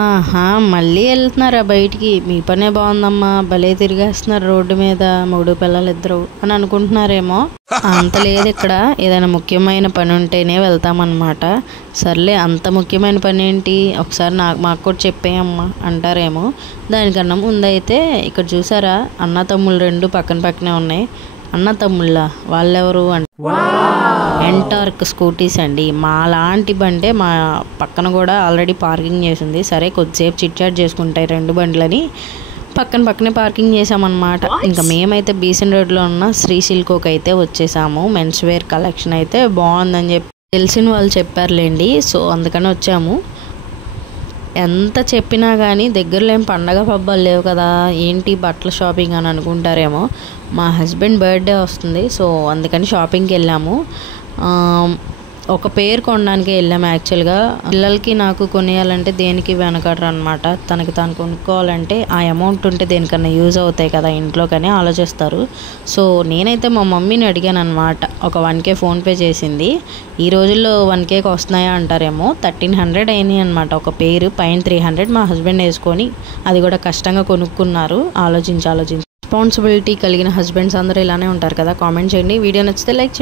ఆహా! మళ్ళీ ఎళ్తున్నారా బయటికి? మీ పనే బావుందమ్మా! భలే తిరిగేస్తున్నారు రోడ్డు మీద మొగుడు పెళ్ళాలిద్దరూ అని అనుకుంటున్నారేమో! అంత లేదిక్కడ. ఏదైనా ముఖ్యమైన పనుంటేనే వెళ్తామనమాట. సర్లే అంత ముఖ్యమైన పనేంటి? ఒకసారి మాకు కూడా చెప్పేయమ్మా అంటారేమో! దానికన్నా ముందైతే ఇక్కడ చూసారా అన్న, తమ్ముళ్ళు 2 పక్కన పక్కనే ఉన్నాయి. అన్న తమ్ముళ్ళా? వాళ్ళెవరు అంటే ఎంటార్క్ స్కూటీస్ అండి. మాలాంటి బండే మా పక్కన కూడా ఆల్రెడీ పార్కింగ్ చేసింది. సరే కొద్దిసేపు చిట్ చాట్ చేసుకుంటాయి 2 బండ్లని పక్కనే పార్కింగ్ చేసామన్నమాట. ఇంకా మేమైతే బీసెన్ రోడ్లో ఉన్న శ్రీ సిల్కోకి అయితే వచ్చేసాము. మెన్స్ వేర్ కలెక్షన్ అయితే బాగుందని చెప్పి తెలిసిన వాళ్ళు చెప్పారులేండి. సో అందుకని వచ్చాము. ఎంత చెప్పినా కానీ దగ్గరలో ఏం పండగ పబ్బాలు లేవు కదా, ఏంటి బట్టల షాపింగ్ అని అనుకుంటారేమో. మా హస్బెండ్ బర్త్డే వస్తుంది, సో అందుకని షాపింగ్కి వెళ్ళాము. ఒక పేరు కొనడానికి వెళ్ళాము. యాక్చువల్గా పిల్లలకి నాకు కొనియాలంటే దేనికి వెనకడరు అనమాట. తనకి తాను కొనుక్కోవాలంటే ఆ అమౌంట్ ఉంటే దేనికన్నా యూజ్ అవుతాయి కదా ఇంట్లో కానీ ఆలోచిస్తారు. సో నేనైతే మా మమ్మీని అడిగాను అనమాట. ఒక 1K ఫోన్పే చేసింది. ఈ రోజుల్లో 1Kకి వస్తున్నాయా అంటారేమో. 1300 అయినాయి అనమాట ఒక పేరు. పైన 300 మా హస్బెండ్ వేసుకొని అది కూడా కష్టంగా కొనుక్కున్నారు. ఆలోచించి రెస్పాన్సిబిలిటీ కలిగిన హస్బెండ్స్ అందరూ ఇలానే ఉంటారు కదా. కామెంట్ చేయండి. వీడియో నచ్చితే లైక్ చేయండి.